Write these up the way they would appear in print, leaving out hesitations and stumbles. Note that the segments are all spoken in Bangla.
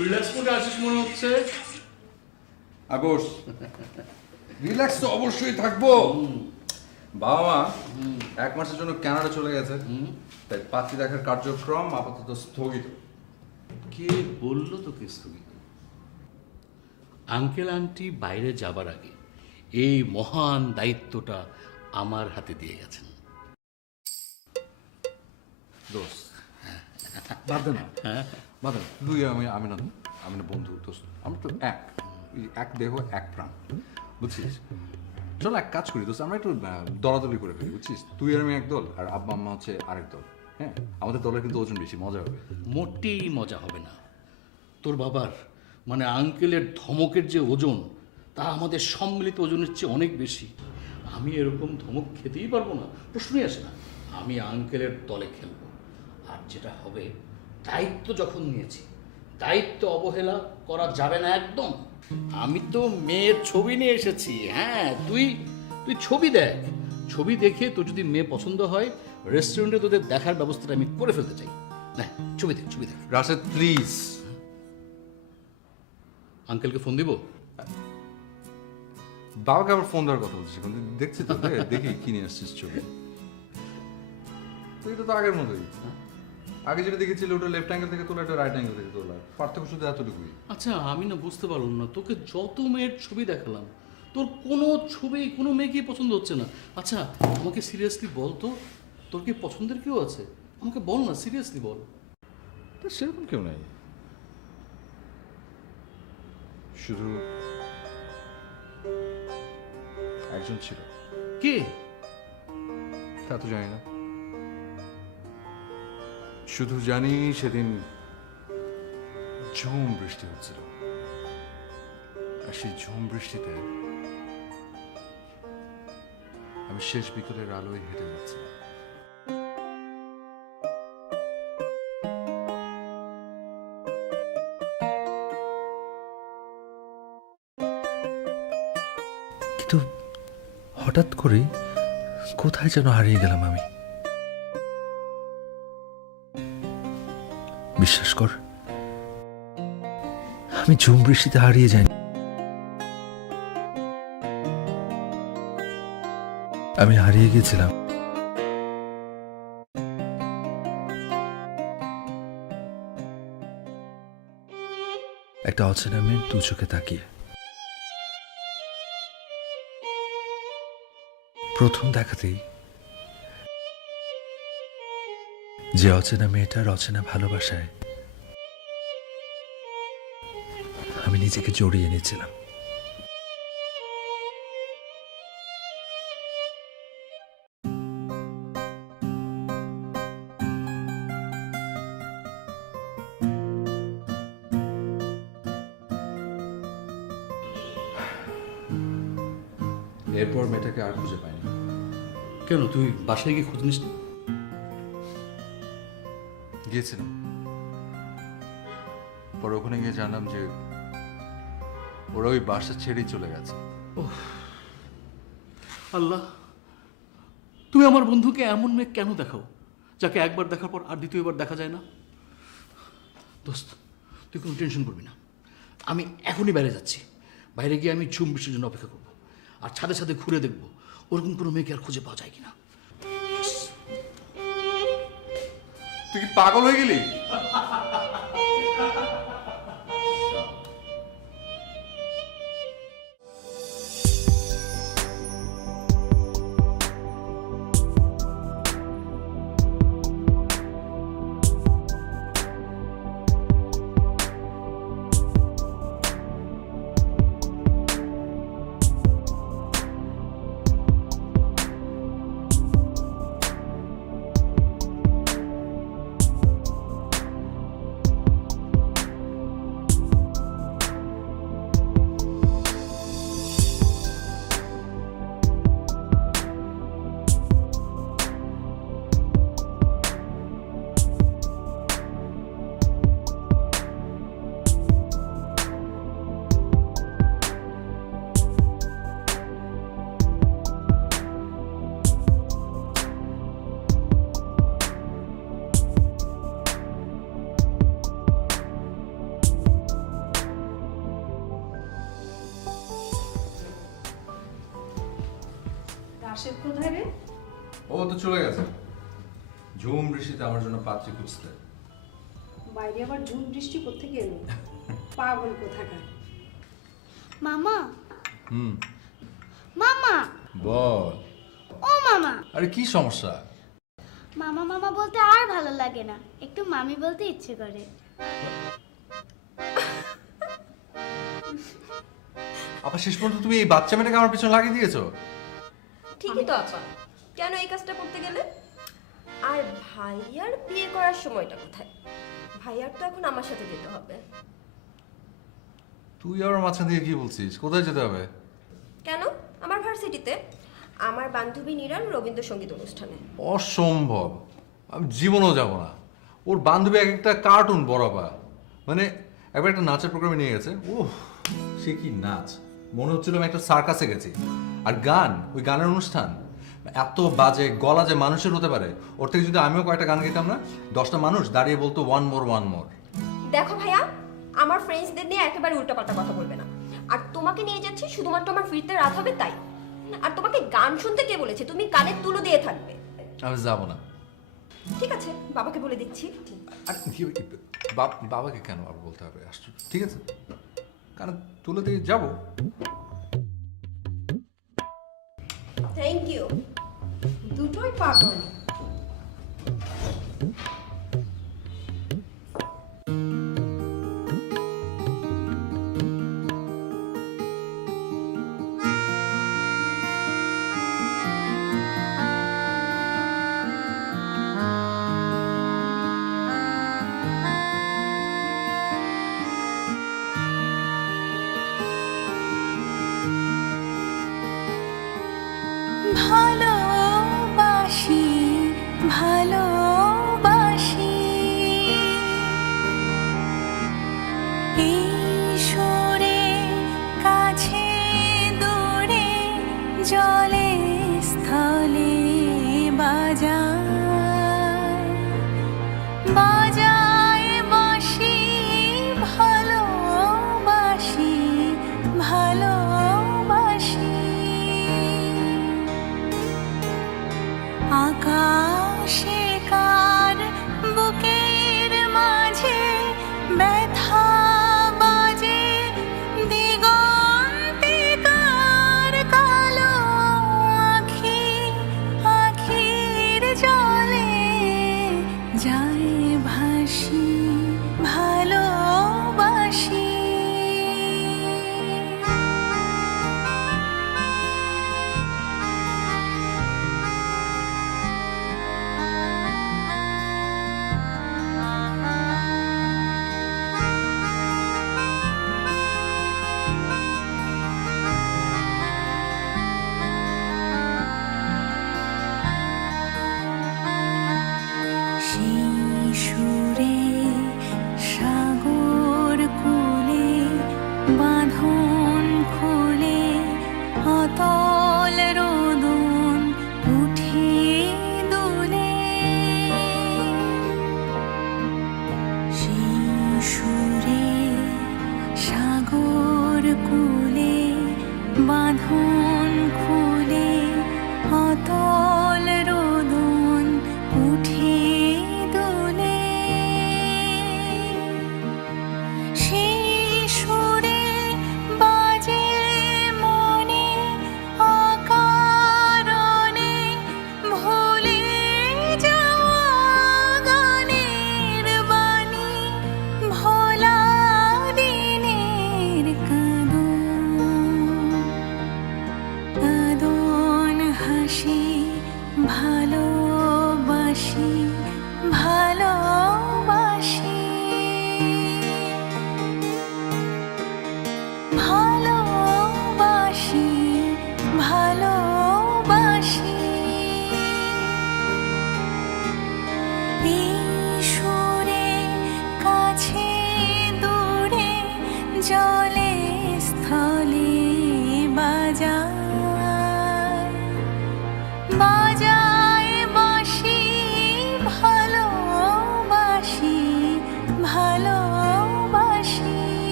রিল্যাক্স করে আসিস মনে হচ্ছে। আগস্ট রিল্যাক্স তো অবশ্যই থাকবো। বাবা মা 1 মাসের জন্য কানাডা চলে গেছে, তাই পাত্রী দেখার কার্যক্রম আপাতত স্থগিত। কে বললো তোকে স্থগিত? আঙ্কেল আন্টি বাইরে যাবার আগে এই মহান দায়িত্বটা আমার হাতে দিয়ে গেছেন। দোস্ত বাদ দে না, বাদ দে না। তুই আমি না বন্ধু দোস্ত, আমরা তো এক দেহ এক প্রাণ, বুঝছিস? চল এক কাজ করি দোস্ত, আমরা একটু দলাদলি করে ফেলি, বুঝছিস? তুই আর আমি এক দল, আর আব্বা আম্মা হচ্ছে আরেক দল। হ্যাঁ, আমাদের দলের কিন্তু ওজন বেশি, মজা হবে। মোটেই মজা হবে না। তোর বাবার মানে আঙ্কেলের ধমকের যে ওজন, তা আমাদের সম্মিলিত ওজনের চেয়ে অনেক বেশি। আমি এরকম ধমক খেতেই পারবো না, প্রশ্নই আসে না। আমি আঙ্কেলের দলে খেলবো। আর যেটা হবে, দায়িত্ব যখন নিয়েছি, দায়িত্ব অবহেলা করা যাবে না একদম। আমি তো মেয়ের ছবি নিয়ে এসেছি। হ্যাঁ, তুই ছবি দেখ। ছবি দেখে তোর যদি মেয়ে পছন্দ হয়, রেস্টুরেন্টে তোদের দেখার ব্যবস্থাটা আমি করে ফেলতে চাই। না, ছবি দেখ। রাশেদ প্লিজ। আঙ্কেলকে ফোন দিব? বাবাকে আবার ফোন দেওয়ার কথা বলছিস? দেখছি তো, দেখি কি নিয়ে আসছিস ছবি। এটা তো আগের মতোই। আগে যেটা দেখেছিল ওটা লেফট অ্যাঙ্গেল থেকে তোলা, এটা রাইট অ্যাঙ্গেল থেকে তোলা, পার্থক্য শুধু এতটুকুই। আচ্ছা, আমি না বুঝতে পারলাম না, তোকে যত মেয়ের ছবি দেখালাম, তোর কোনো ছবি কোনো মেয়েকে পছন্দ হচ্ছে না। আচ্ছা, আমাকে সিরিয়াসলি বল তো, তোর কি পছন্দের কেউ আছে? আমাকে বল না, সিরিয়াসলি বল। সেরকম কেউ নাই, শুধু একজন ছিল। কে? তা তো জানি না, শুধু জানি সেদিন ঝুম বৃষ্টি হচ্ছিল, আর সেই ঝুম বৃষ্টিতে আমি শেষ বিকেলের আলোয় হেঁটে যাচ্ছিলাম। কিন্তু হঠাৎ করে কোথায় যেন হারিয়ে গেলাম আমি। বিশ্বাস কর, আমি ঝুম বৃষ্টিতে হারিয়ে যাইনি। আমি হারিয়ে গেছিলাম একটা অচেনা মেয়ের দু চোখে তাকিয়ে। প্রথম দেখাতেই যে অচেনা মেয়েটার অচেনা ভালোবাসায় আমি নিজেকে জড়িয়ে নিয়েছিলাম। এরপর মেয়েটাকে আর খুঁজে পাইনি। কেন, তুই বাসায় গিয়ে খোঁজ নিস? গিয়েছিলাম, পরে ওখানে গিয়ে জানলাম যে ওরা ওই বাসা ছেড়েই চলে গেছে। আল্লাহ, তুমি আমার বন্ধুকে এমন মেয়ে কেন দেখাও যাকে একবার দেখার পর আর দ্বিতীয়বার দেখা যায় না? দোস্ত, তুই কোনো টেনশন করবি না, আমি এখনই বাইরে যাচ্ছি। বাইরে গিয়ে আমি ঝুম বৃষ্টির জন্য অপেক্ষা করবো, আর ছাদে ছাদে ঘুরে দেখবো ওরকম কোনো মেয়েকে আর খুঁজে পাওয়া যায় কিনা। তুই কি পাগল হয়ে গেলি? রাশেদ কোথায় রে? ও তো চলে গেছে ঝুম ঋষিতে আমার জন্য পাত্রী খুঁজতে। বাইরে আবার ঝুম বৃষ্টি কোত্থেকে এলো? পাগল কোথাকার। মামা হুম মামা বল। ও মামা আরে কি সমস্যা? মামা মামা বলতে আর ভালো লাগে না, একটু মামি বলতে ইচ্ছে করে। আবার শেষ পর্যন্ত তুমি এই বাচ্চা মেয়েটাকে আমার পিছনে লাগিয়ে দিয়েছো। ঠিকই তো আপা, কেন এই কাজটা করতে গেলে? আর ভাইয়ার বিয়ে করার সময়টা কোথায়? ভাইয়ার তো এখন আমার সাথে যেতে হবে। তুই আবার মাঝখান থেকে কি বলছিস? কোথায় যেতে হবে? কেন? আমার ভার্সিটিতে আমার বান্ধবী নিরান রবীন্দ্রসঙ্গীত অনুষ্ঠানে। অসম্ভব, আমি জীবনেও যাব না। ওর বান্ধবী এক একটা কার্টুন বরাবর, মানে একবার একটা নাচের প্রোগ্রামে নিয়ে গেছে। ওহ সে কি নাচ, মনে হচ্ছিল আমি একটা সার্কাসে গেছি। আর গান, ওই গানের অনুষ্ঠান এত বাজে, গলা যে মানুষের হতে পারে। ওর থেকে যদি আমিও কয়েকটা গান গেতাম না, 10টা মানুষ দাঁড়িয়ে বলতো ওয়ান মোর ওয়ান মোর। দেখো ভাইয়া, আমার ফ্রেন্ডসদের নিয়ে একেবারে উল্টাপাল্টা কথা বলবে না। আর তোমাকে নিয়ে যাচ্ছি শুধুমাত্র আমার ফিরতে রাত হবে তাই। আর তোমাকে গান শুনতে কে বলেছে? তুমি কানের তুলো দিয়ে থাকবে। আমি যাবো না। ঠিক আছে, বাবাকে বলে দিচ্ছি। আর বাবাকে কেন আবার বলতে হবে? আশ্চর্য। ঠিক আছে, কারণ তুলে দিয়ে যাবো। Thank you. দুটোই পাগল। ভালোবাসি ভালোবাসি এই সুরে কাছে দূরে জলে স্থলে বাজায় বাজায় বাঁশি ভালোবাসি ভালোবাসি আকাশে কার বুকের মাঝে ব্যথা বাজে দিগন্তে কার কালো আখি আখির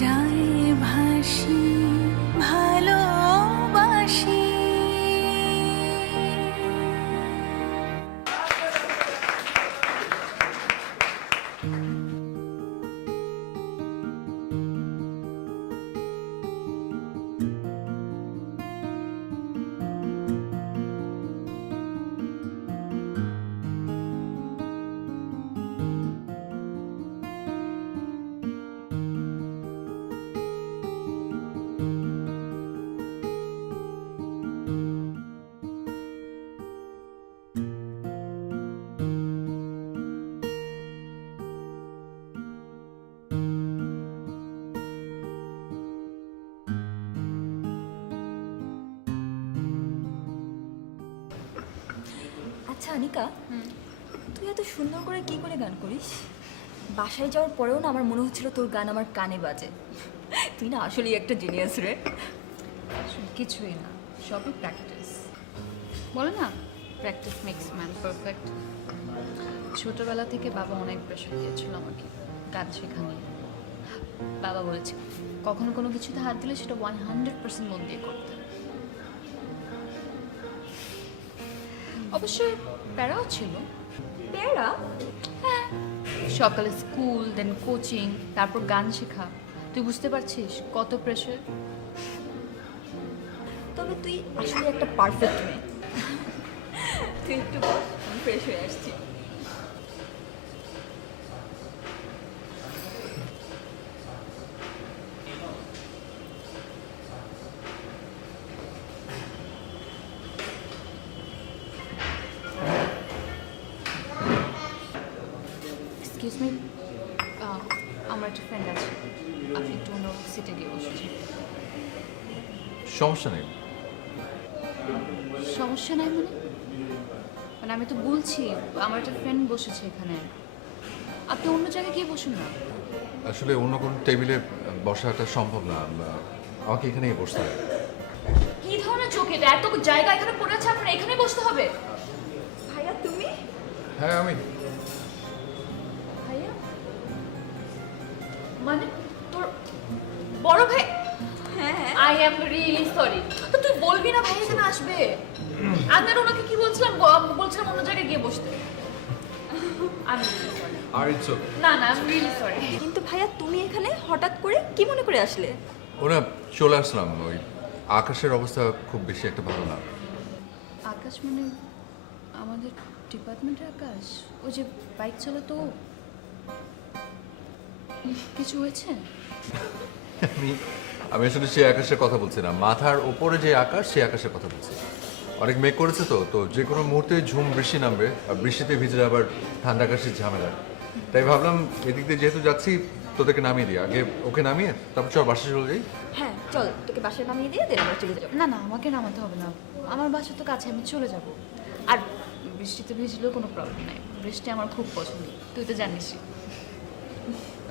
যায় ভাসি ভালোবাসি। আচ্ছা আনিকা, তুই এত সুন্দর করে কি করে গান করিস? বাসায় যাওয়ার পরেও না আমার মনে হচ্ছিল তোর গান আমার কানে বাজে। তুই না আসলেই একটা জিনিয়াস রে। কিছুই না, সবই প্র্যাকটিস। বলে না, প্র্যাকটিস মেক্স ম্যান পারফেক্ট। ছোটবেলা থেকে বাবা অনেক প্রেশার দিয়েছিল আমাকে গান শেখা নিয়ে। বাবা বলেছে কখনো কোনো কিছুতে হাত দিলে সেটা 100% মন দিয়ে করতে। অবশ্যই প্যারাও ছিল। প্যারা? হ্যাঁ, সকালে স্কুল, দেন কোচিং, তারপর গান শেখা। তুই বুঝতে পারছিস কত প্রেশার? তবে তুই আসলে একটা পারফেক্ট মেয়ে। তুই একটু ফ্রেশ হয়ে আসছি। এক্সকিউজ মি, আমার একটা ফ্রেন্ড আছে, আপনি একটু অন্য সিটে গিয়ে বসেছেন। সমস্যা নেই। সমস্যা নাই মানে? মানে আমি তো বলছি আমার একটা ফ্রেন্ড বসেছে এখানে, আপনি অন্য জায়গায় গিয়ে বসুন না। আসলে অন্য কোনো টেবিলে বসাটা সম্ভব না, আমাকে এখানেই বসতে হবে। কি ধরনের চোখ এটা? এত জায়গা এখানে পড়ে আছে, আপনার এখানে বসতে হবে? ভাইয়া তুমি? হ্যাঁ আমি। ভাইয়া মানে তোর বড় ভাই? হ্যাঁ আই এম রিয়েলি সরি। তো তুই বলবি না ভাই এখানে আসবে? আমি আর ওনাকে কি বলছিলাম, বলছিলাম অন্য জায়গায় গিয়ে বসতে। আমি সরি। R it's okay. না না, আই এম রিয়েলি সরি। কিন্তু ভাইয়া তুমি এখানে হঠাৎ করে কি মনে করে আসলে? ওরা চলে আসলাম, ওই আকাশের অবস্থা খুব বেশি একটা ভালো না। আকাশ মানে আমাদের ডিপার্টমেন্টের আকাশ? ও যে বাইক চালাতো? কিছু হয়েছে? আমি আসলে সেই আকাশের কথা বলছি না, মাথার ওপরে যে আকাশ সেই আকাশের কথা বলছি। অনেক মেঘ করেছে তো যে কোনো মুহূর্তে ঝুম বৃষ্টি নামবে, আর বৃষ্টিতে ভিজলে আবার ঠান্ডা কাশির ঝামেলা। তাই ভাবলাম এদিক দিয়ে যেহেতু যাচ্ছি তোদেরকে নামিয়ে দিই, আগে ওকে নামিয়ে তারপর চল বাসে চলে যাই। হ্যাঁ চল, তোকে বাসায় নামিয়ে দিয়ে দেন আমরা চলে যাবো। না না, আমাকে নামাতে হবে না, আমার বাসা তো কাছে, আমি চলে যাব। আর বৃষ্টিতে ভিজলেও কোনো প্রবলেম নাই, বৃষ্টি আমার খুব পছন্দ, তুই তো জানিসই।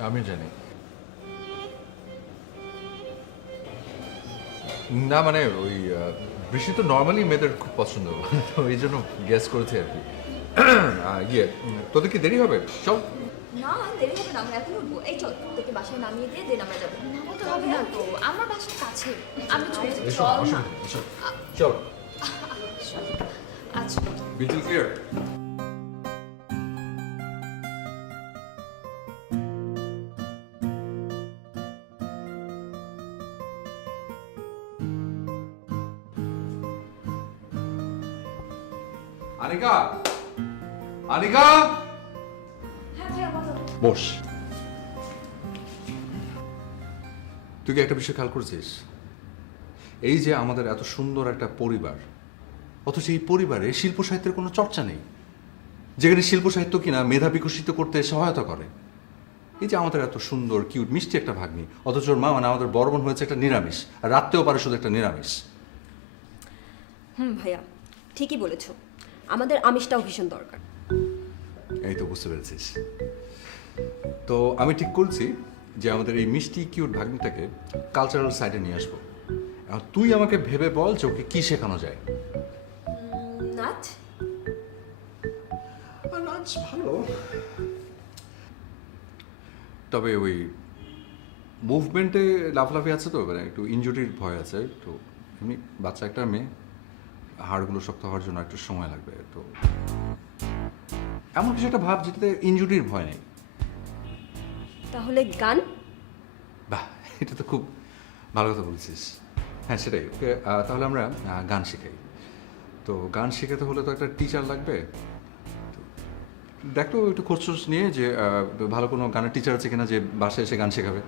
আমি জানি না, মানে ওই বৃষ্টি তো নর্মালি মেয়েদের খুব পছন্দ, তো এই জন্য গ্যাস করেছি আর কি। তোদের কি দেরি হবে? চল। না দেরি হবে না, আমরা এখন উঠবো। এই চল, তোকে বাসায় নামিয়ে দিয়ে দেন আমরা যাবো। নামাতে হবে না তো, আমার বাসার কাছে, আমি চলে যাবো। এসো, চল না। অসুবিধা নেই, এসো। চল। আচ্ছা বিটল ক্লিয়ার। আনিকা, আনিকা, বস। তুই কি একটা বিষয় খেয়াল করেছিস? এই যে আমাদের এত সুন্দর একটা পরিবার, অথচ এই পরিবারে শিল্প সাহিত্যের কোনো চর্চা নেই, যেখানে শিল্প সাহিত্য কিনা মেধা বিকশিত করতে সহায়তা করে। এই যে আমাদের এত সুন্দর কিউট মিষ্টি একটা ভাগ্নি, অথচ ওর মা মানে আমাদের বড় বোন হয়েছে একটা নিরামিষ, আর রাখতেও পারে শুধু একটা নিরামিষ। ভাইয়া ঠিকই বলেছো, আমাদের আমিষটাও ভীষণ দরকার। এই তো বুঝতে পেরেছিস। তো আমি ঠিক করছি যে আমাদের এই মিষ্টি কিউট ভাগ্নিটাকে কালচারাল সাইডে নিয়ে আসবো। এখন তুই আমাকে ভেবে বল যে ওকে কি শেখানো যায়। নাচ? নাচ ভালো, তবে ওই মুভমেন্টে লাফলাফি আছে তো, মানে একটু ইনজুরির ভয় আছে, তো এমনি বাচ্চা একটা মেয়ে, হাড়গুলো শক্ত হওয়ার জন্য একটু সময় লাগবে, তো এমন কিছু একটা ভাব যেটাতে ইনজুরির ভয় নেই। তাহলে গান? বাহ, এটা তো খুব ভালো কথা বলছিস। হ্যাঁ সেটাই, ওকে তাহলে আমরা গান শেখাই। তো গান শেখাতে হলে তো একটা টিচার লাগবে। তো দেখো একটু খোঁজ নিয়ে যে ভালো কোনো গানের টিচার আছে কিনা যে বাসায় এসে গান শেখাবে।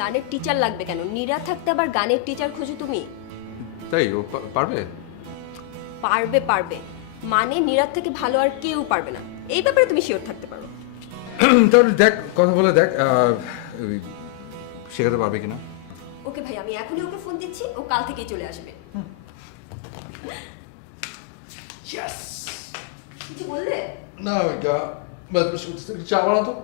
গানের টিচার লাগবে কেন? নীরা থাকতে আবার গানের টিচার খোঁজো তুমি? তাই ও পারবে? পারবে পারবে, মানে নীরার থেকে ভালো আর কেউ পারবে না, এই ব্যাপারে তুমি শিওর থাকতে পারো। তাহলে দেখ, কথা বলে দেখ শেখাতে পারবে কিনা। ওকে ভাই, আমি এখনই ওকে ফোন দিচ্ছি, ও কাল থেকেই চলে আসবে। কিছু বললে? না চা বানাও তো।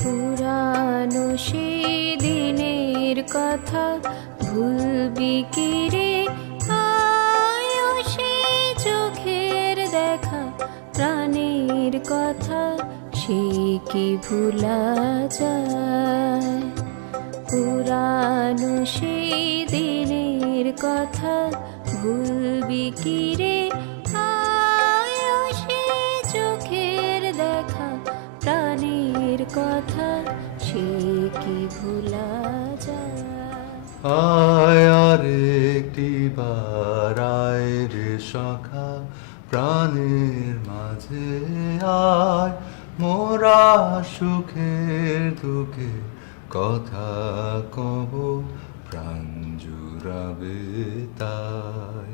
পুরানো সেই দিনের কথা ভুলবি কি রে, আয়ো সেই চোখের দেখা প্রাণের কথা, সে কি ভুলা যায়। পুরানো সেই দিনের কথা ভুলবি কি রে, আয়ো সেই চোখের দেখা প্রাণের কথা, সে কি ভুলা যায়। আয় আর একটি বার আয় রে সখা, প্রাণের মাঝে আয়, মোরা সুখের দুঃখে কথা কব, প্রাণ জুড়াবে তাই।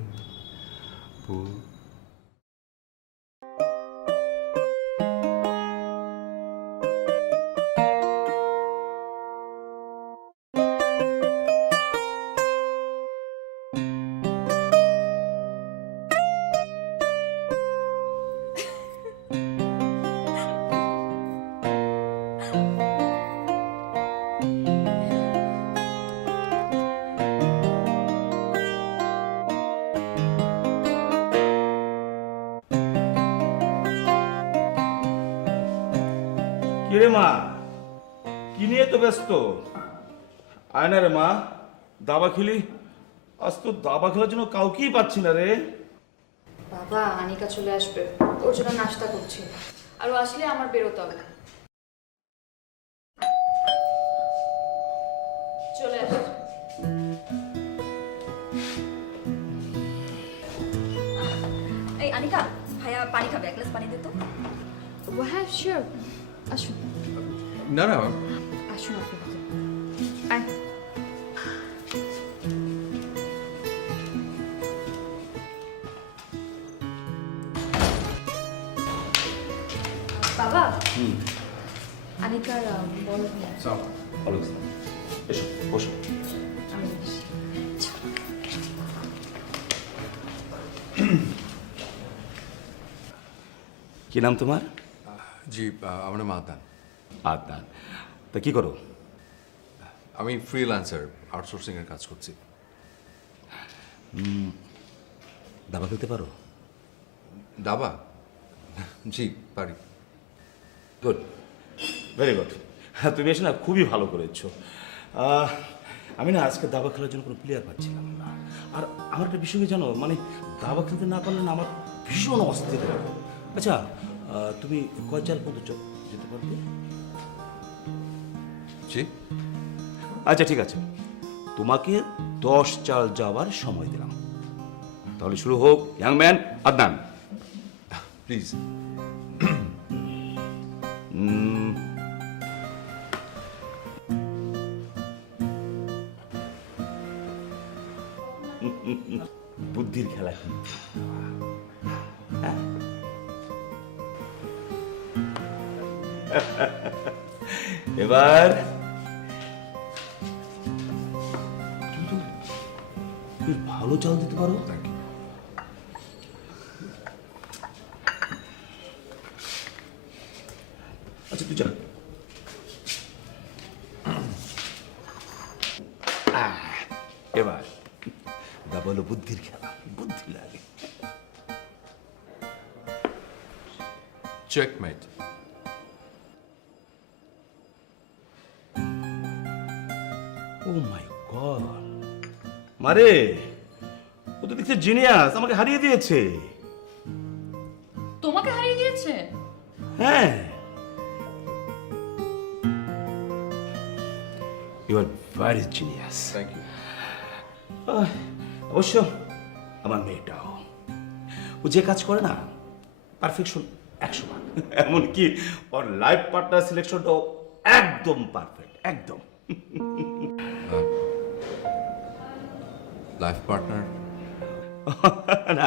কিরে মা, কি নিয়ে তো ব্যস্ত? আয় না রে মা, দাবা খেলি। আজ তো দাবা খেলার জন্য কাউকেই পাচ্ছি না রে। বাবা আনিকা চলে আসবে, ওর জন্য নাস্তা করছি, আর ও আসলে আমার বেরোতে হবে। চলে আসবে। এই আনিকা, ভাইয়া পানি খাবে, এক গ্লাস পানি দে তো। হ্যাঁ শিওর, আসুন না না, আসুন আপনি। আয়। বাবা, আনিকার বড় ভাই এসো বসো। আমি আসি। কি নাম তোমার? জি আমার নাম আদনান। আদনান। তা কি করো? আমি ফ্রিল্যান্সার, আউটসোর্সিংয়ের কাজ করছি। দাবা খেলতে পারো? দাবা? জি পারি। Good, very good. হ্যাঁ তুমি এসে না খুবই ভালো করেছো। আমি না আজকে দাবা খেলার জন্য কোনো প্লেয়ার পাচ্ছিলাম না, আর আমার একটা বিষয় কি জানো, মানে দাবা খেলতে না পারলে না আমার ভীষণ অস্থির লাগে। আচ্ছা তুমি কয় চাল পর্যন্ত যেতে পারবে? জি আচ্ছা ঠিক আছে, তোমাকে 10 চাল যাওয়ার সময় দিলাম, তাহলে শুরু হোক। Young man Adnan, please. বুদ্ধির খেলা কি? হ্যাঁ? এবার তুমি ভালো চাল দিতে পারো। আচ্ছা তুই চল, হলো বুদ্ধির খেলা, বুদ্ধি লাগে। Checkmate. ও মাই গড, মারে ও তো দেখছে জিনিয়াস, আমাকে হারিয়ে দিয়েছে। তোমাকে হারিয়ে দিয়েছে? হ্যাঁ, you are very genius. Thank you. অবশ্য আমার মেয়েটাও, ও যে কাজ করে না, পারফেকশন 100 এমনকি ওর লাইফ পার্টনার সিলেকশনটাও একদম পারফেক্ট, একদম। Life partner. না,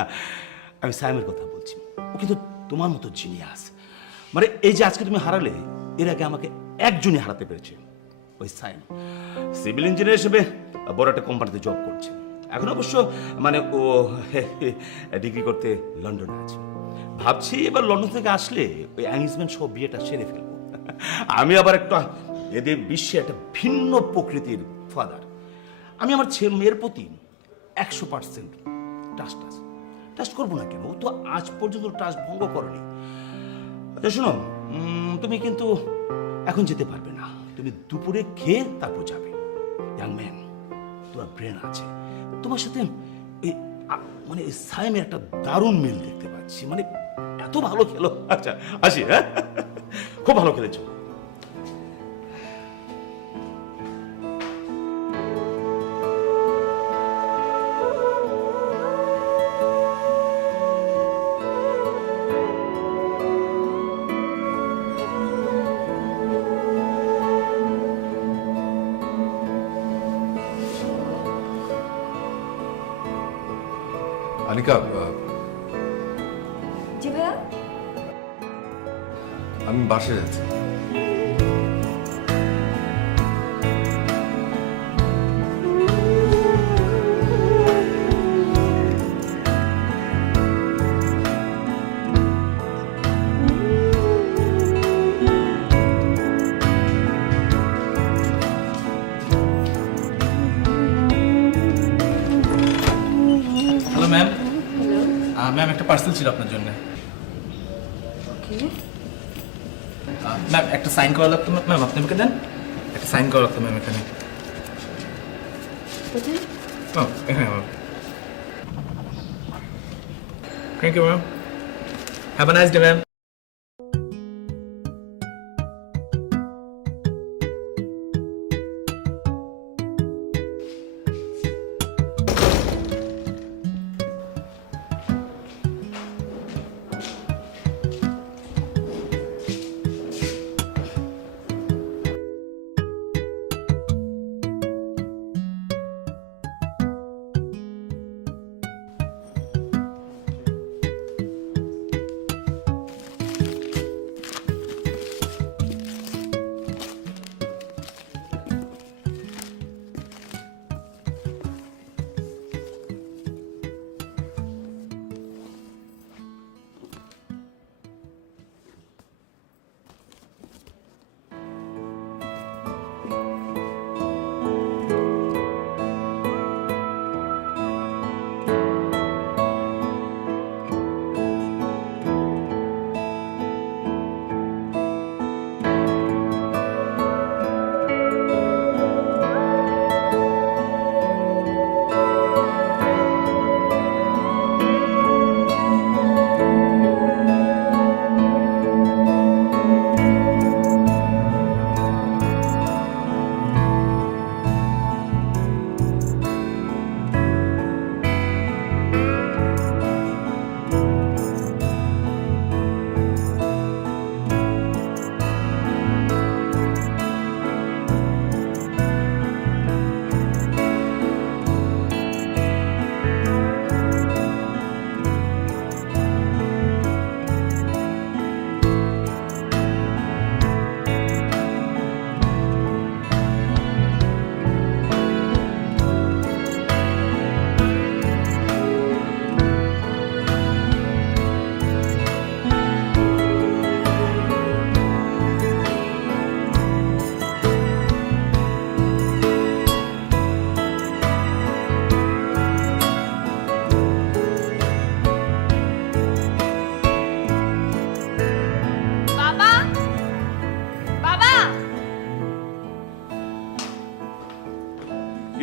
আমি সাইমের কথা বলছি। ও কিন্তু তোমার মতো জিনিয়াস। মানে এই যে আজকে তুমি হারালে, এর আগে আমাকে একজনই হারাতে পেরেছে, ওই সাইম। সিভিল ইঞ্জিনিয়ার হিসেবে বড় একটা কোম্পানিতে জব করছে এখন। অবশ্য মানে ও ডিগ্রি করতে লন্ডনে আছে। ভাবছি এবার লন্ডন থেকে আসলে ওই এঙ্গেজমেন্ট সহ বিয়েটা সেরে ফেলবো। আমি আবার একটা এদের বিশ্বে একটা ভিন্ন প্রকৃতির ফাদার। আমি আমার মেয়ের প্রতি 100% ট্রাস্ট করবো না কেন? ও তো আজ পর্যন্ত ট্রাস্ট ভঙ্গ করেনি। আচ্ছা শোনো, তুমি কিন্তু এখন যেতে পারবে না, তুমি দুপুরে খেয়ে তারপর যাবে। ইয়াং ম্যান, তোমার ব্রেন আছে, তোমার সাথে মানে সাইমের একটা দারুণ মিল দেখতে পাচ্ছি। মানে এত ভালো খেলো। আচ্ছা আসি, হ্যাঁ, খুব ভালো খেলেছো। আনিকা, জি ভাইয়া। আমি বাসায় যাচ্ছি। Hello ma'am. ম্যাম একটা পার্সেল ছিল আপনার জন্য। ম্যাম একটা সাইন করা লাগতো। ম্যাম আপনি আমাকে দেন, একটা সাইন করা লাগতো ম্যাম এখানে। ম্যাম এখানে ma'am. Thank you ma'am, have a nice day ma'am.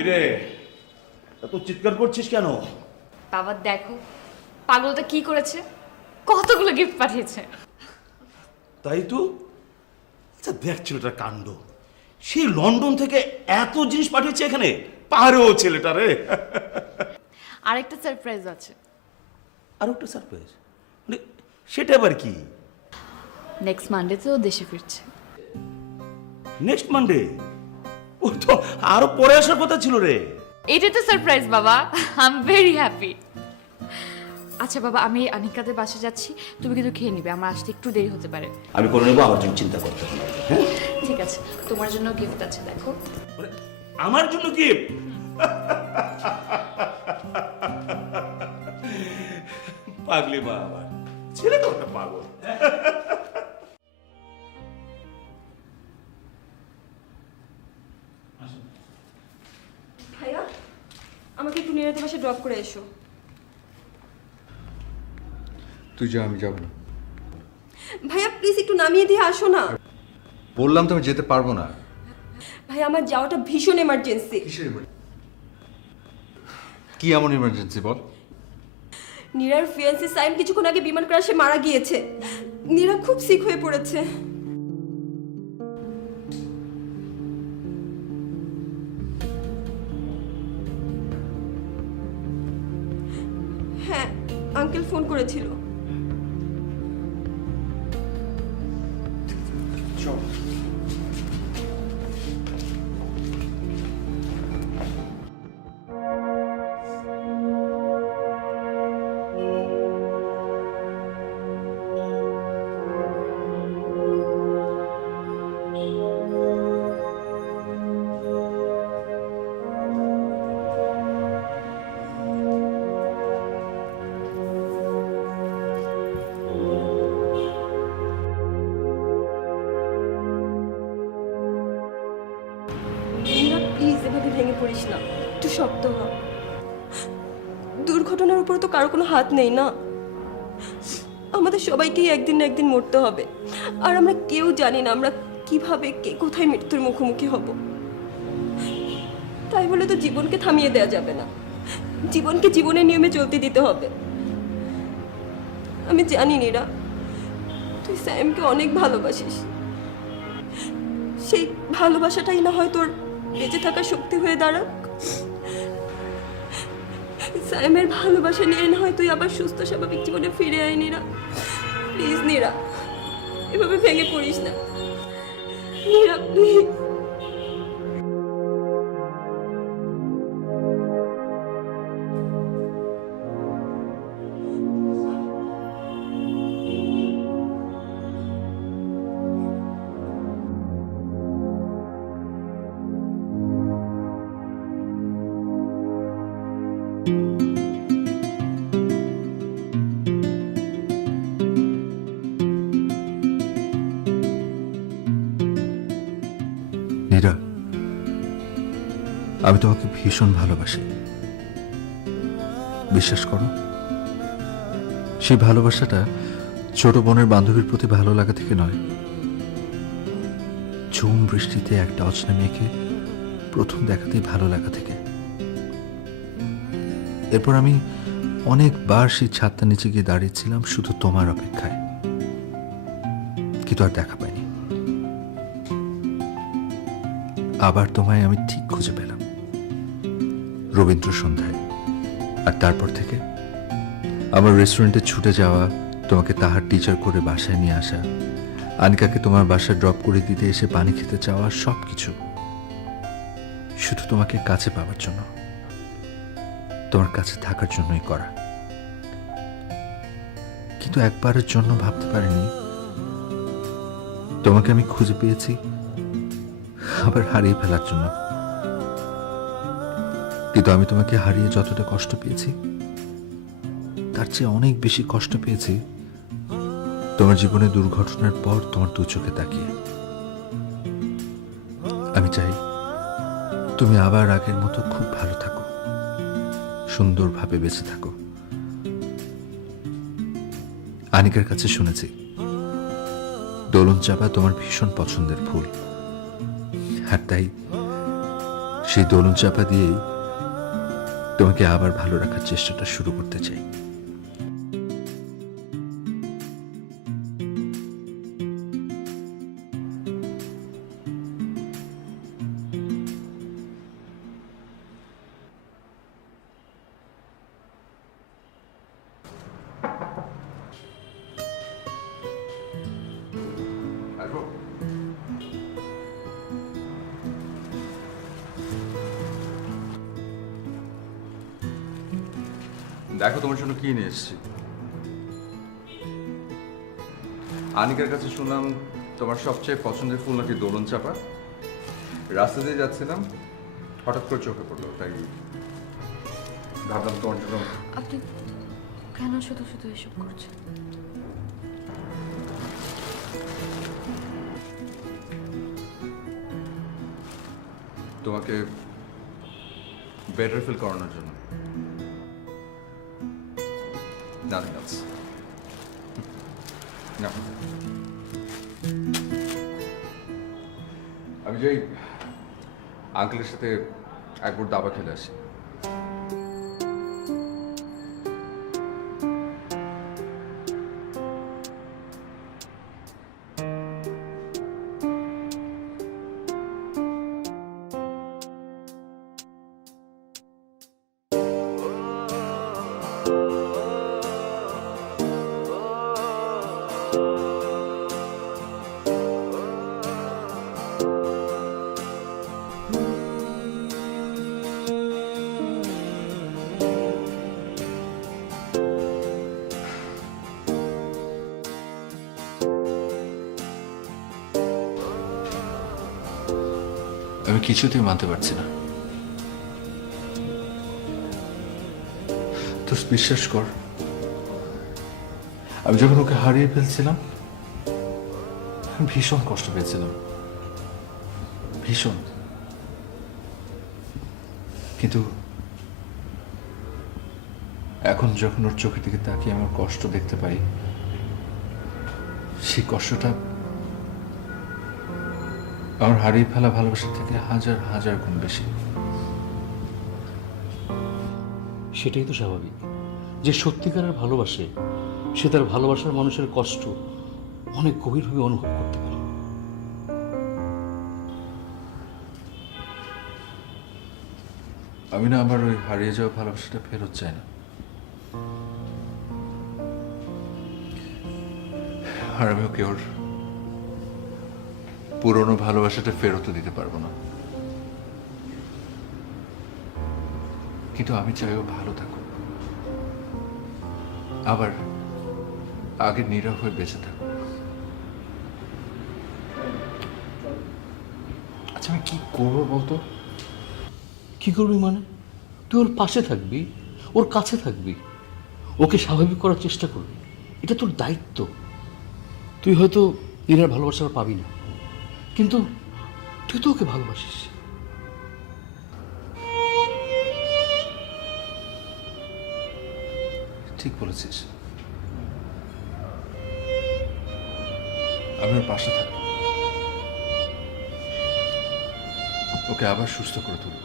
কিরে এত চিৎকার করছিস কেন? বাবা দেখো পাগলটা কি করেছে, কতগুলো গিফট পাঠিয়েছে। তাই তো। আচ্ছা দেখ ছেলেটার কাণ্ড, সেই লন্ডন থেকে এত জিনিস পাঠিয়েছে এখানে, পারেও ছেলেটা রে। আরেকটা সারপ্রাইজ আছে। আর একটা সারপ্রাইজ মানে সেটা আবার কি? নেক্সট মানডেতে ও দেশে ফিরছে। Next Monday? ও তো আরো পরে আসার কথা ছিল রে। এটাই তো সারপ্রাইজ বাবা, আই এম ভেরি হ্যাপি। আচ্ছা বাবা, আমি আনিকাদের বাসা যাচ্ছি, তুমি কিন্তু খেয়ে নিবে, আমার আসতে একটু দেরি হতে পারে। আমি করে নেবো, আমার জন্য চিন্তা করতে হবে। হ্যাঁ ঠিক আছে, তোমার জন্য গিফট আছে দেখো। আমার জন্য গিফট? পাগলি মা আমার ছেলেটা ওটা পাগল। ভাইয়া আমাকে একটু নিরাতে বাসে ড্রপ করে এসো। তুই যা, আমি যাবো না। ভাইয়া প্লিজ একটু নামিয়ে দিয়ে আসো না। বললাম তো আমি যেতে পারবো না। ভাই আমার যাওয়াটা ভীষণ এমার্জেন্সি। কি এমন ইমার্জেন্সি বল? নীরার ফিয়ান্সি সাইম কিছুক্ষণ আগে বিমান ক্রাশে মারা গিয়েছে। নীরা খুব সিক হয়ে পড়েছে। হ্যাঁ আঙ্কেল ফোন করেছিল। প্লিজ এভাবে ভেঙে পড়িস না, একটু শক্ত হ। দুর্ঘটনার উপর তো কারো কোনো হাত নেই না। আমাদের সবাইকেই একদিন না একদিন মরতে হবে, আর আমরা কেউ জানি না আমরা কিভাবে কে কোথায় মৃত্যুর মুখোমুখি হব। তাই বলে তো জীবনকে থামিয়ে দেওয়া যাবে না, জীবনকে জীবনের নিয়মে চলতে দিতে হবে। আমি জানি নীরা, তুই স্যামকে অনেক ভালোবাসিস। সেই ভালোবাসাটাই না হয় তোর বেঁচে থাকার শক্তি হয়ে দাঁড়াক। স্যামের ভালোবাসা নিয়ে না হয় তুই আবার সুস্থ স্বাভাবিক জীবনে ফিরে আয় নীরা। প্লিজ নীরা, এভাবে ভেঙে পড়িস না নীরা, প্লিজ। নীরা, আমি তোমাকে ভীষণ ভালোবাসি, বিশ্বাস করো। সেই ভালোবাসাটা ছোট বোনের বান্ধবীর প্রতি ভালো লাগা থেকে নয়, ঝুম বৃষ্টিতে একটা অচেনা মেয়েকে প্রথম দেখাতেই ভালো লাগা থেকে। এরপর আমি অনেকবার সেই ছাদটা নিচে গিয়ে দাঁড়িয়েছিলাম শুধু তোমার অপেক্ষায়, কিন্তু আর দেখা পাইনি। আবার তোমায় আমি ঠিক খুঁজে পেলাম রবীন্দ্র সন্ধ্যায়, আর তারপর থেকে আমার রেস্টুরেন্টে ছুটে যাওয়া, তোমাকে তাহার টিচার করে বাসায় নিয়ে আসা, আনিকাকে তোমার বাসায় ড্রপ করে দিতে এসে পানি খেতে চাওয়া, সব কিছু শুধু তোমাকে কাছে পাওয়ার জন্য, তোমার কাছে থাকার জন্যই করা। কিন্তু একবারের জন্য ভাবতে পারিনি তোমাকে আমি খুঁজে পেয়েছি আবার হারিয়ে ফেলার জন্য। কিন্তু আমি তোমাকে হারিয়ে যতটা কষ্ট পেয়েছি, তার চেয়ে অনেক বেশি কষ্ট পেয়েছি তোমার জীবনে দুর্ঘটনার পর তোমার দু চোখে তাকিয়ে। আমি চাই তুমি আবার আগের মতো খুব ভালো থাকো, সুন্দরভাবে বেঁচে থাকো। আনিকার কাছে শুনেছি দোলন চাপা তোমার ভীষণ পছন্দের ফুল, আর তাই সেই দোলন চাপা দিয়েই তোমাকে আবার ভালো রাখার চেষ্টাটা শুরু করতে চাই। দেখো তোমার জন্য কি নিয়ে এসেছি। আনিকার কাছে শুনলাম তোমার সবচেয়ে পছন্দের ফুল নাকি দোলন চাপা। রাস্তা দিয়ে যাচ্ছিলাম, হঠাৎ করে চোখে পড়লো, তাই ভাবলাম তোমার জন্য। আপনি কেন শুধু শুধু এসব করছেন? তোমাকে বেটার ফিল করানোর জন্য। Nothing else. No. আমি যাই আঙ্কেলের সাথে একবার দাবা খেলে আসি। আমি কিছুতেই মানতে পারছি না। তো বিশ্বাস কর, আমি যখন ওকে হারিয়ে ফেলছিলাম আমি ভীষণ কষ্ট পেয়েছিলাম, ভীষণ। কিন্তু এখন যখন ওর চোখের দিকে তাকিয়ে আমার কষ্ট দেখতে পাই, সেই কষ্টটা আমার হারিয়ে ফেলা ভালোবাসা থেকে হাজার হাজার গুণ বেশি। সেটাই তো স্বাভাবিক, যে সত্যিকারের ভালোবাসে সে তার ভালোবাসার মানুষের কষ্ট অনেক গভীরভাবে অনুভব করতে পারে। আমি না আমার ওই হারিয়ে যাওয়া ভালোবাসাটা ফেরত চাই না। আর আমি ওকে ওর পুরনো ভালোবাসাটা ফেরত দিতে পারবো না, কিন্তু আমি চাই ও ভালো থাকুক, আবার আগে নীরব হয়ে বেঁচে থাকুক। আচ্ছা আমি কি করবো বলতো? কি করবি মানে? তুই ওর পাশে থাকবি, ওর কাছে থাকবি, ওকে স্বাভাবিক করার চেষ্টা করবি। এটা তোর দায়িত্ব। তুই হয়তো নীরার ভালোবাসা আর পাবি না, কিন্তু তুই তো ওকে ভালোবাসিস। ঠিক বলেছিস, আমি ওর পাশে থাকবো, ওকে আবার সুস্থ করে তুলব,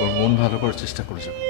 ওর মন ভালো করার চেষ্টা করে যাবো।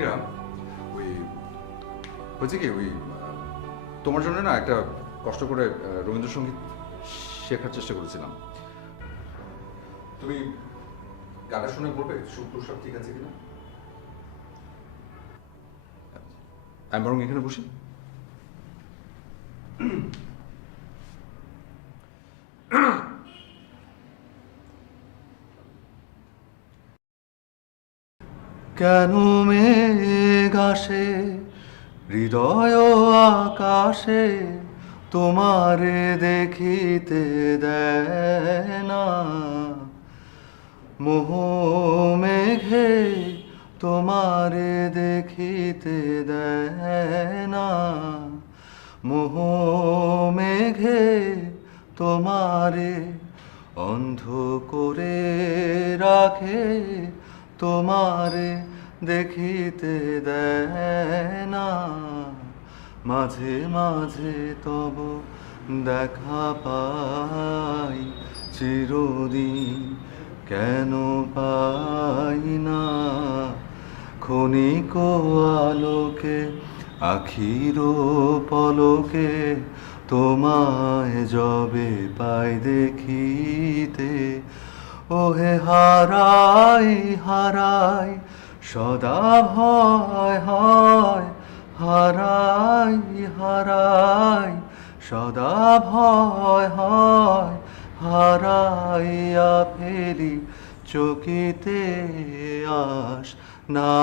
মীরা, ওই হয়েছে কি ওই তোমার জন্য না একটা কষ্ট করে রবীন্দ্রসঙ্গীত শেখার চেষ্টা করেছিলাম। তুমি গানটা শুনে বলবে সুর টুর সব ঠিক আছে কিনা? আমি বরং এখানে বসি। কেন মেঘ আসে হৃদয় আকাশে, তোমারে দেখিতে দেয় না। মোহ মেঘে তোমারে দেখিতে দেয় না। মোহ মেঘে তোমারে অন্ধ করে রাখে, তোমারে দেখিতে দেয় না। মাঝে মাঝে তব দেখা পাই, চিরদিন কেন পাই না। ক্ষণিক আলোকে আখির পলকে, তোমায় যবে পাই দেখিতে। ওহে হারাই হারাই সদা ভয় হয়, হারাই হারাই সদা ভয় হয়। হারাইয়া ফেলি চকিতে আশ না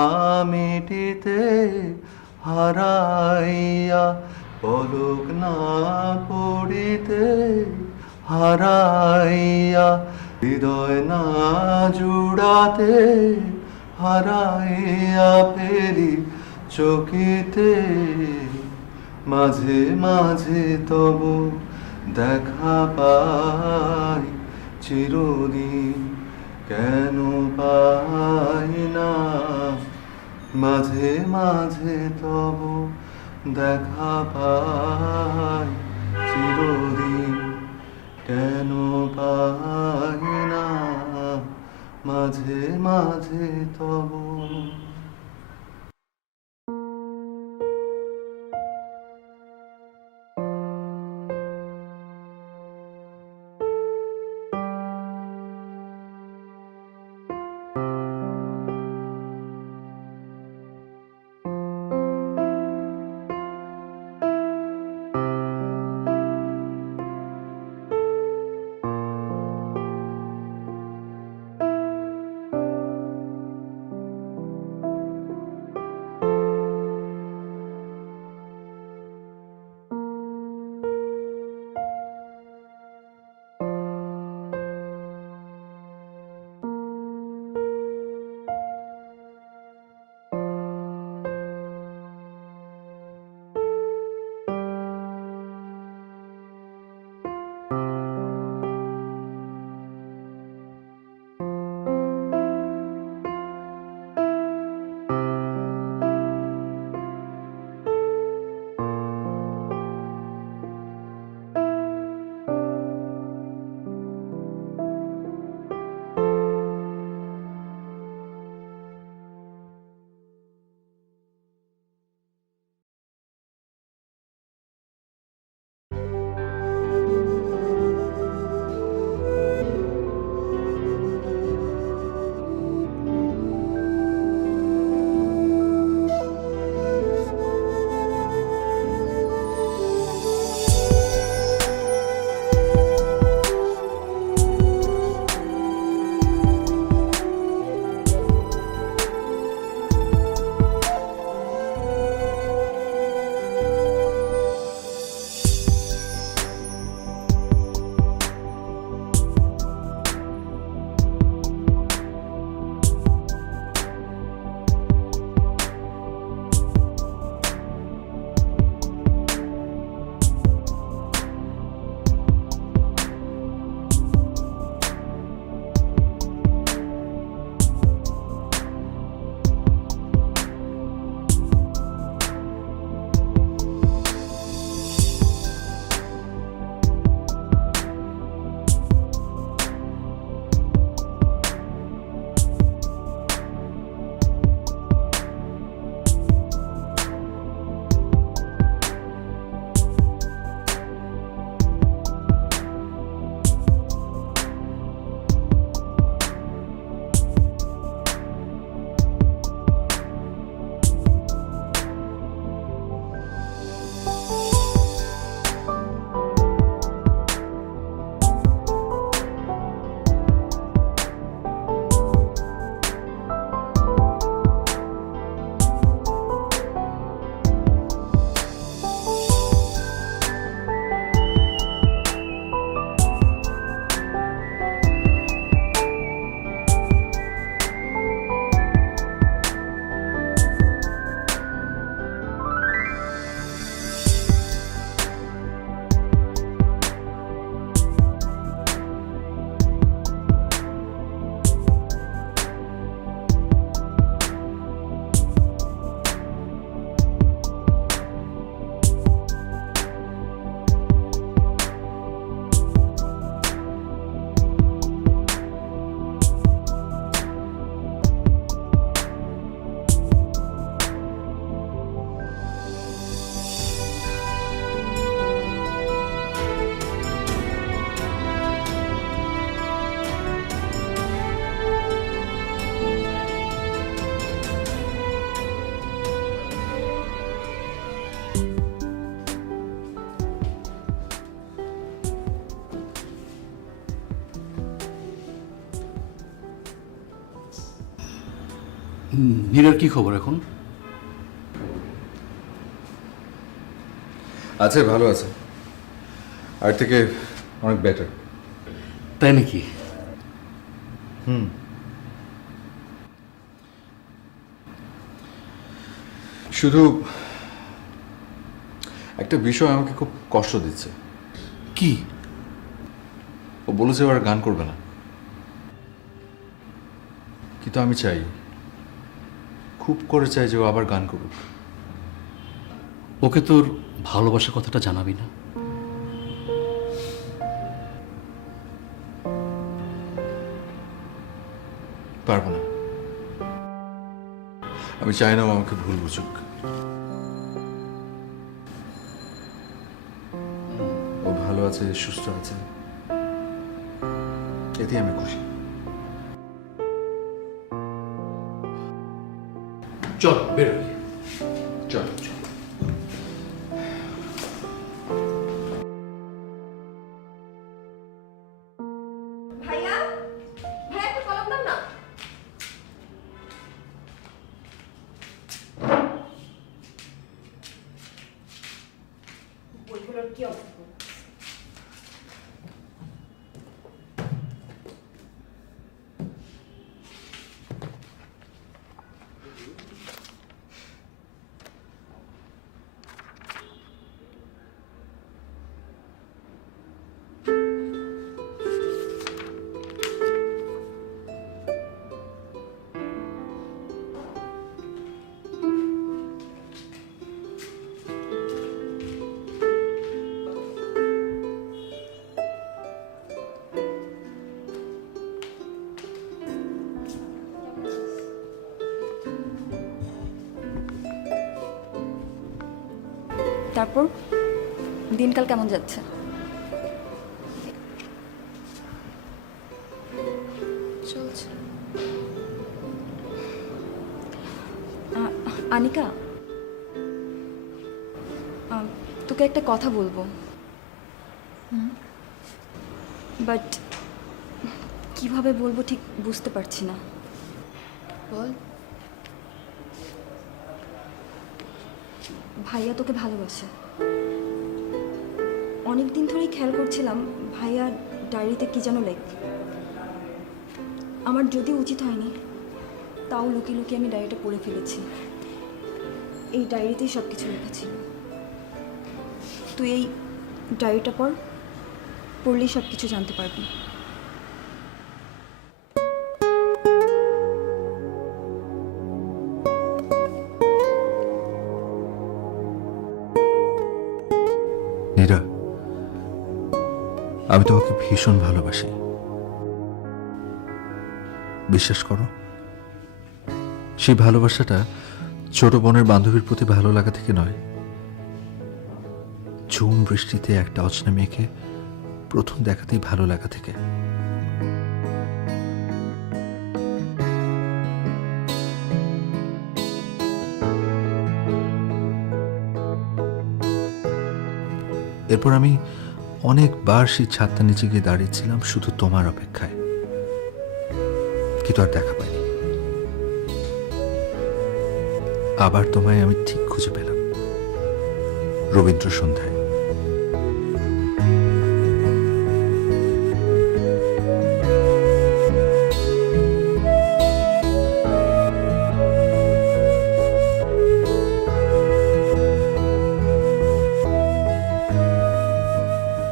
মিটিতে, হারাইয়া পলক না পড়িতে। হারাইয়া হৃদয় না জুড়াতে, হারাইয়া ফেরি চকিতে। মাঝে মাঝে তব দেখা পাই, চিরদিন কেন পাই না। মাঝে মাঝে তব দেখা পাই, চিরদিন কেন পাই না। মাঝে মাঝে তব। নীরার কি খবর এখন? আছে, ভালো আছে, আর থেকে অনেক বেটার। তাই নাকি? শুধু একটা বিষয় আমাকে খুব কষ্ট দিচ্ছে। কি? ও বলেছে ও আর গান করবে না, কিন্তু আমি চাই, খুব করে চাই যে ও আবার গান করুক। ওকে তোর ভালোবাসার কথাটা জানাবি না? পারবো না, আমি চাই না ও আমাকে ভুল বুঝুক। ও ভালো আছে, সুস্থ আছে, এতে আমি খুশি। চল বেরোই। চল। ভাইয়া ভাইয়া একটা কলম দাও না। বইগুলোর কি অবস্থা? তারপর দিনকাল কেমন যাচ্ছে? চলছে। আনিকা, তোকে একটা কথা বলবো, বাট কিভাবে বলবো ঠিক বুঝতে পারছি না। বল। ভাইয়া তোকে ভালোবাসে। অনেক দিন ধরেই খেয়াল করছিলাম ভাইয়া ডায়েরিতে কি যেন লেখে। আমার যদি উচিত হয়নি, তাও লুকিয়ে লুকিয়ে আমি ডায়েরিটা পড়ে ফেলেছি। এই ডায়েরিতেই সব কিছু লেখা ছিল। তুই এই ডায়েরিটা পড়লেই সব কিছু জানতে পারবি। নীরা, আমি তোমাকে ভীষণ ভালোবাসি, বিশ্বাস করো। সেই ভালোবাসাটা ছোট বোনের বান্ধবীর প্রতি ভালো লাগা থেকে নয়, ঝুম বৃষ্টিতে একটা অচেনা মেয়েকে প্রথম দেখাতেই ভালো লাগা থেকে। এরপর আমি অনেকবার সেই ছাদটা নিচে গিয়ে দাঁড়িয়েছিলাম শুধু তোমার অপেক্ষায়, কিন্তু আর দেখা পাইনি। আবার তোমায় আমি ঠিক খুঁজে পেলাম রবীন্দ্র সন্ধ্যায়।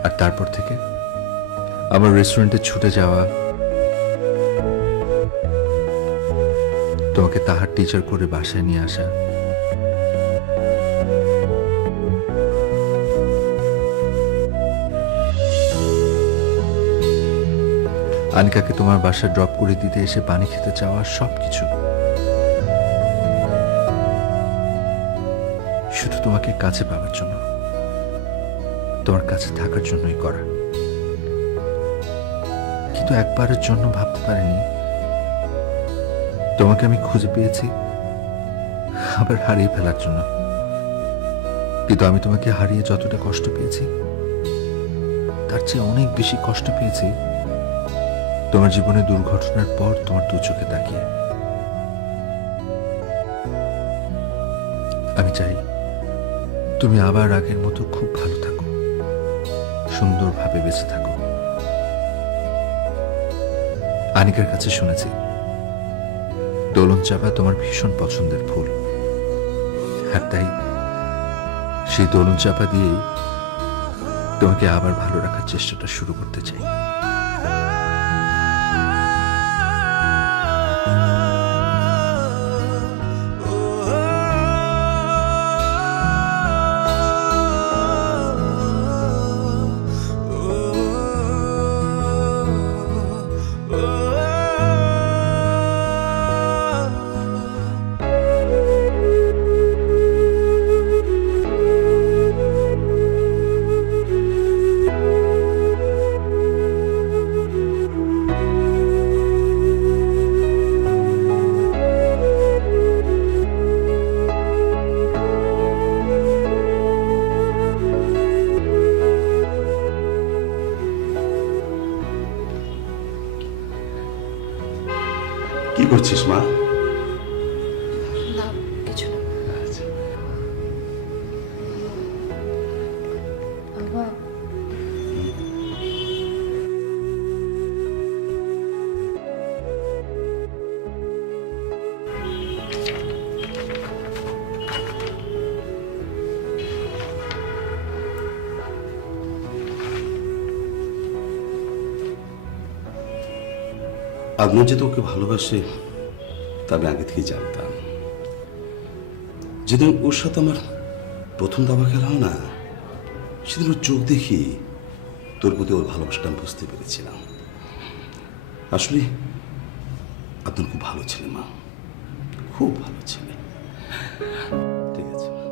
আর তারপর থেকে আমার রেস্টুরেন্টে ছুটে যাওয়া, তোমাকে তাহার টিচার করে বাসায় নিয়ে আসা, আনিকাকে তোমার বাসায় ড্রপ করে দিতে এসে পানি খেতে চাওয়া, সবকিছু শুধু তোমাকে কাছে পাওয়ার জন্য, তোমার কাছে থাকার জন্যই করা। কিন্তু একবারের জন্য ভাবতে পারিনি তোমাকে আমি খুঁজে পেয়েছি আবার হারিয়ে ফেলার জন্য। কিন্তু আমি তোমাকে হারিয়ে যতটা কষ্ট পেয়েছি, তার চেয়ে অনেক বেশি কষ্ট পেয়েছি তোমার জীবনে দুর্ঘটনার পর তোমার দু চোখে তাকিয়ে। আমি চাই তুমি আবার আগের মতো খুব ভালো থাকো, সুন্দরভাবে বেঁচে থাকো। আনিকার কাছে শুনেছি দোলন চাপা তোমার ভীষণ পছন্দের ফুল, আর তাই সেই দোলন চাপা দিয়েই তোমাকে আবার ভালো রাখার চেষ্টাটা শুরু করতে চাই। কি করছিস মা? না কিছু না। বাবা, আদনান যে তোকে ভালোবাসে তা আমি আগে থেকে জানতাম। যেদিন ওর সাথে আমার প্রথম দাবা খেলা হয় না, সেদিন ওর চোখ দেখি তোর প্রতি ওর ভালোবাসাটা আমি বুঝতে পেরেছিলাম। আসলে আদনান খুব ভালো ছেলে মা, খুব ভালো ছেলে। ঠিক আছে মা।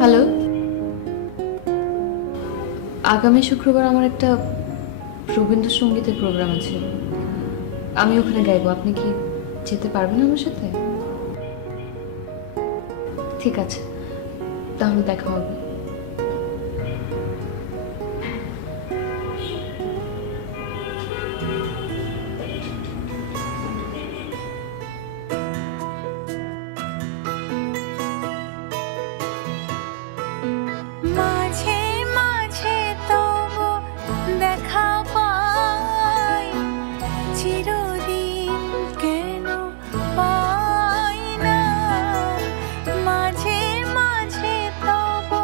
হ্যালো, আগামী শুক্রবার আমার একটা রবীন্দ্রসঙ্গীতের প্রোগ্রাম আছে, আমি ওখানে গাইবো। আপনি কি যেতে পারবেন আমার সাথে? ঠিক আছে, তাহলে দেখা হবে। মাঝে মাঝে তবু দেখা পাই, চিরদিন কেন পাই না। মাঝে মাঝে তবু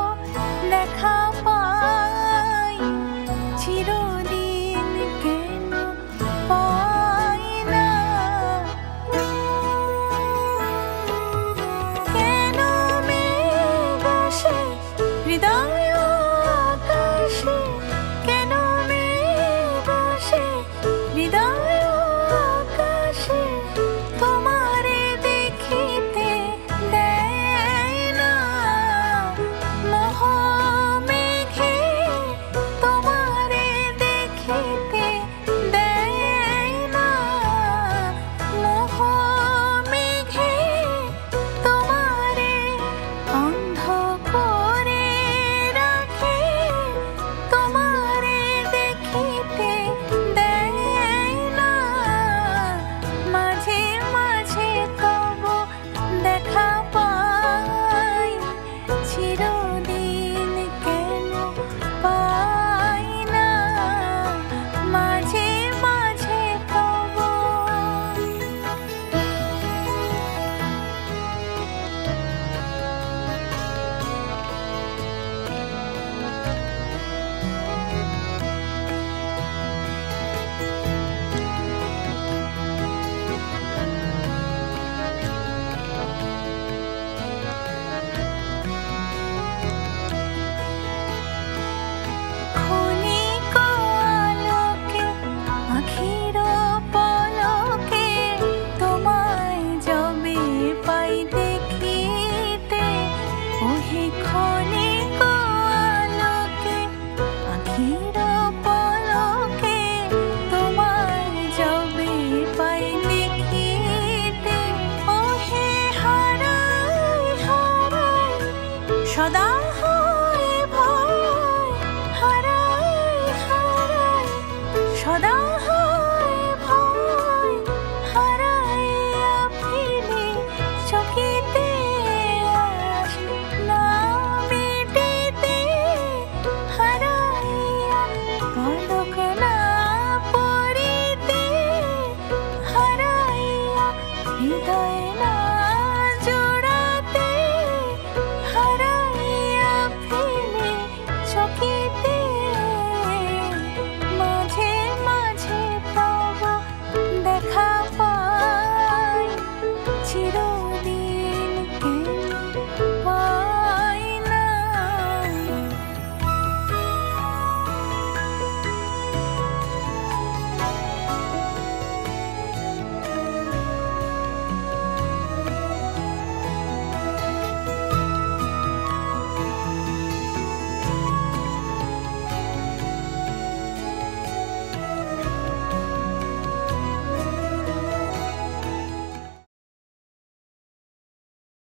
সদা